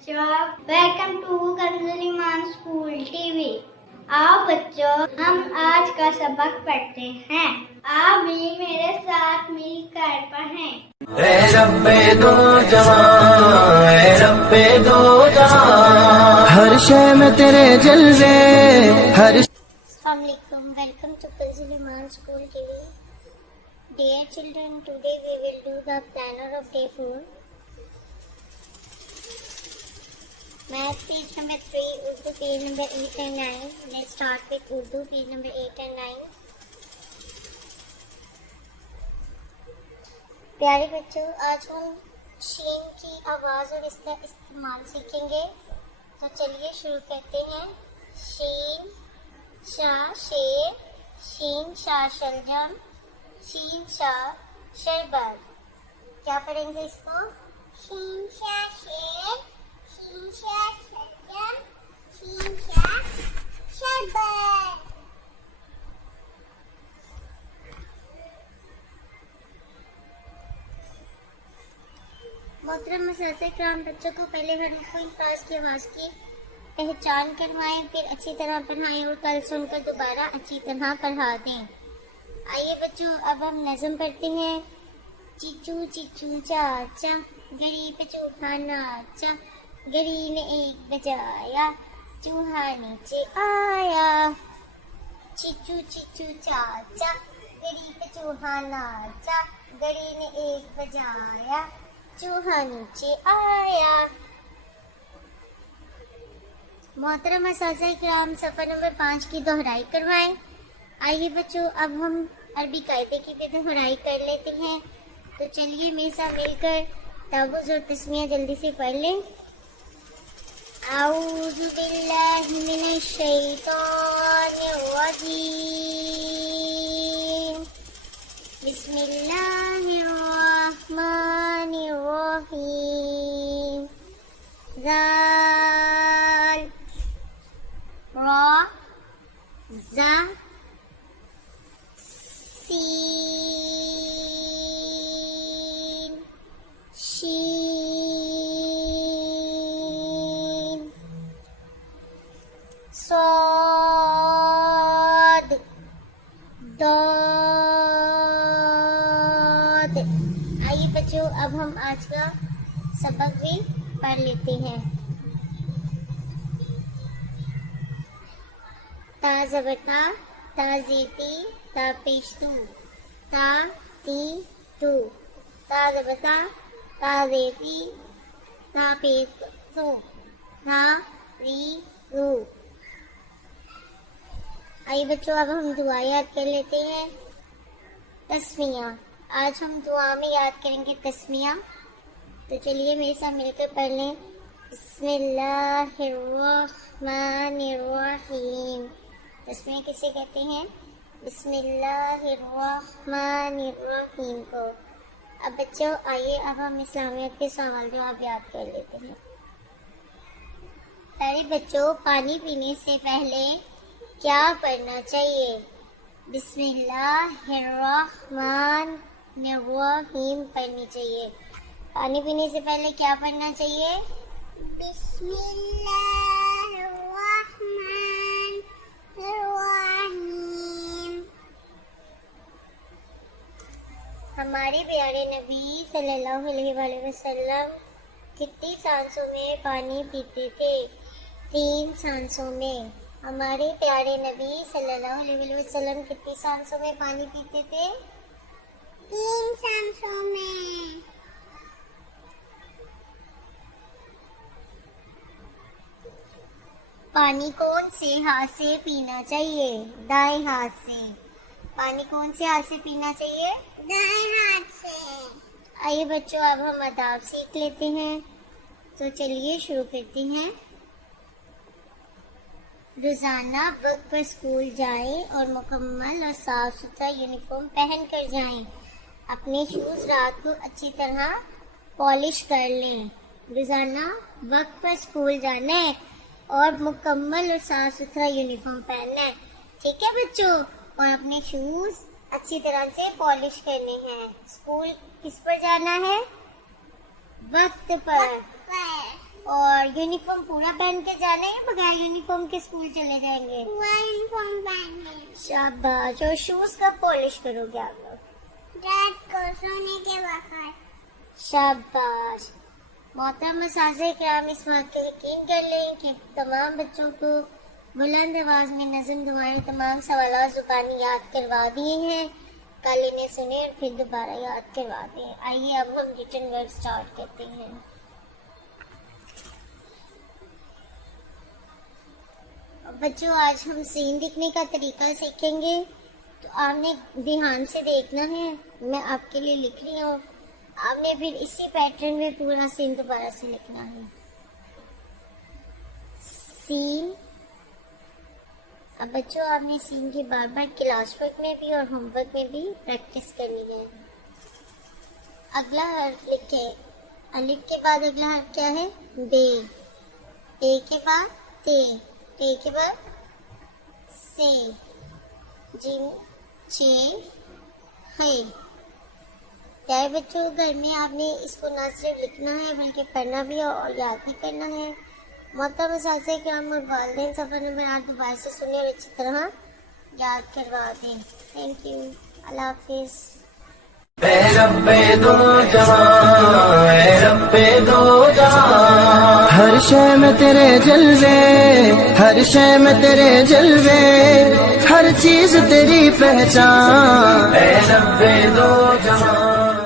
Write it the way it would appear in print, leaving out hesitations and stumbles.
बच्चों, welcome to Kanzul Iman school TV. आओ बच्चों, हम आज का सबक पढ़ते हैं। आप भी मेरे साथ मिलकर पढ़ें। ऐ रब्बे दो जहां, ऐ रब्बे दो जहां, हर शय में तेरे जलवे हर। Assalamualaikum. Welcome to Kanzul Iman School TV. Dear children, today we will do the planner of day 4. Math page number 3, Urdu page number 8 and 9. Let's start with Urdu page number 8 and 9. प्यारे बच्चों, आज हम शीन की आवाज़ और इसका इस्तेमाल सीखेंगे। तो चलिए शुरू करते हैं। शीन शाह शेर, शीन शाह शलजम, शीन शाह शरबत। क्या पढ़ेंगे इसको? शीन शाह शेर, शीन शाह शलजम, शीन शाह शरबत। मोहतरम मुसाफिर बच्चों को पहले हरूफ अल्फाज की आवाज़ की पहचान करवाएं, फिर अच्छी तरह पढ़ाएं और कल सुनकर दोबारा अच्छी तरह पढ़ा दें। आइए बच्चों, अब हम नज़म पढ़ते हैं। चिचू चिचू चाचा, घड़ी पे चूहा नाचा, घड़ी ने एक बजाया, चूहा नीचे आया। चिचू चिचू चाचा, घड़ी पे चूहा नाचा, घड़ी ने एक बजाया, चूहा नीचे आया। मोहतरम असातिज़ा-ए-किराम, सफ़र नंबर 5 की दोहराई करवाएं। आइए बच्चों, अब हम अरबी कायदे की भी दोहराई कर लेते हैं। तो चलिए मेरे साथ मिलकर तावुज़ और तस्मिया जल्दी से पढ़ लें। औज़ु बिल्लाहि मिनश शैतानिर रजीम, बिस्मिल्लाहिर रहमानिर रहीम। ज़ाल रा ज़ा सीन शीन सॉद दाद। आइए बच्चों, अब हम आज का सबक भी पढ़ लेते हैं। ता ज़बता, ता ज़ेती, ता पेशतू, ता ती तू, ता ज़बता, ता ज़ेती, ता पेशतू, ता री रू। आइए बच्चों, अब हम दुआ याद कर लेते हैं। तस्मिया, आज हम दुआ में याद करेंगे तस्मिया। तो चलिए मेरे साथ मिलकर पढ़ लें। बिस्मिल्लाहिर्रहमानिर्रहीम। तस्मिया किसे कहते हैं? बिस्मिल्लाहिर्रहमानिर्रहीम को। अब बच्चों आइए, अब हम इस्लामियत के सवाल जवाब याद कर लेते हैं। सारे बच्चों, पानी पीने से पहले क्या पढ़ना चाहिए? बिस्मिल्लाहिर्रहमानिर्रहीम पढ़नी चाहिए। पानी पीने से पहले क्या पढ़ना चाहिए? बिस्मिल्लाहिर्रहमानिर्रहीम। हमारे प्यारे नबी सल्लल्लाहु अलैहि वसल्लम कितनी सांसों में पानी पीते थे? 3 सांसों में। हमारे प्यारे नबी सल्लल्लाहु अलैहि वसल्लम कितनी सांसों में पानी पीते थे? 3 सांसों में। पानी कौन से हाथ से पीना चाहिए? दाएं हाथ से। पानी कौन से हाथ से पीना चाहिए? दाएं हाथ से। आइए बच्चों, अब हम आदाब सीख लेते हैं। तो चलिए शुरू करते हैं। रोजाना वक्त पर स्कूल जाएं और मुकम्मल और साफ सुथरा यूनिफॉर्म पहन कर जाएं। अपने शूज रात को अच्छी तरह पॉलिश कर लें। रोजाना वक्त पर स्कूल जाना है और मुकम्मल और साफ सुथरा यूनिफॉर्म पहनना है। ठीक है बच्चों? और अपने शूज अच्छी तरह से पॉलिश करने हैं। स्कूल किस पर जाना है? वक्त पर। और यूनिफॉर्म पूरा पहन के जाना है या बगैर यूनिफॉर्म के स्कूल चले जाएंगे? यूनिफॉर्म पहनने। शाबाश। और शूज कब पॉलिश करोगे आप लोग? रात को सोने के वक्त। शाबाश। मोहतरम साज़े किराम, इस बात का यकीन कर लें कि तमाम बच्चों को बुलंद आवाज में नज़म दुआएं तमाम सवालात ज़ुबानी याद करवा दिए हैं। कल इन्हें सुने और फिर दोबारा याद करवा दें। आइए अब हम रिटन वर्ड स्टार्ट करते हैं। बच्चों, आज हम सीन लिखने का तरीका सीखेंगे, तो आपने ध्यान से देखना है। मैं आपके लिए लिख रही हूँ, आपने फिर इसी पैटर्न में पूरा सीन दोबारा से लिखना है। सीन। अब बच्चों, आपने सीन की बार बार क्लास वर्क में भी और होमवर्क में भी प्रैक्टिस करनी है। अगला हर्फ लिखे। अलिफ के बाद अगला हर्फ क्या है? बे। ए के बाद ते। टे के बाद से। जिम चे है। क्या है बच्चों, घर में आपने इसको ना सिर्फ लिखना है बल्कि पढ़ना भी है और याद भी करना है। मोहतरम सासे किराम और वालिदैन सफ़र नंबर 8 दोबारा से सुने और अच्छी तरह याद करवा दें। Thank you. अल्लाह हाफिज़। ऐ रब्बे दो जहां, ऐ रब्बे दो जहां, हर शय में तेरे जलवे, हर शय में तेरे जलवे, हर चीज तेरी पहचान। ऐ रब्बे दो जहां।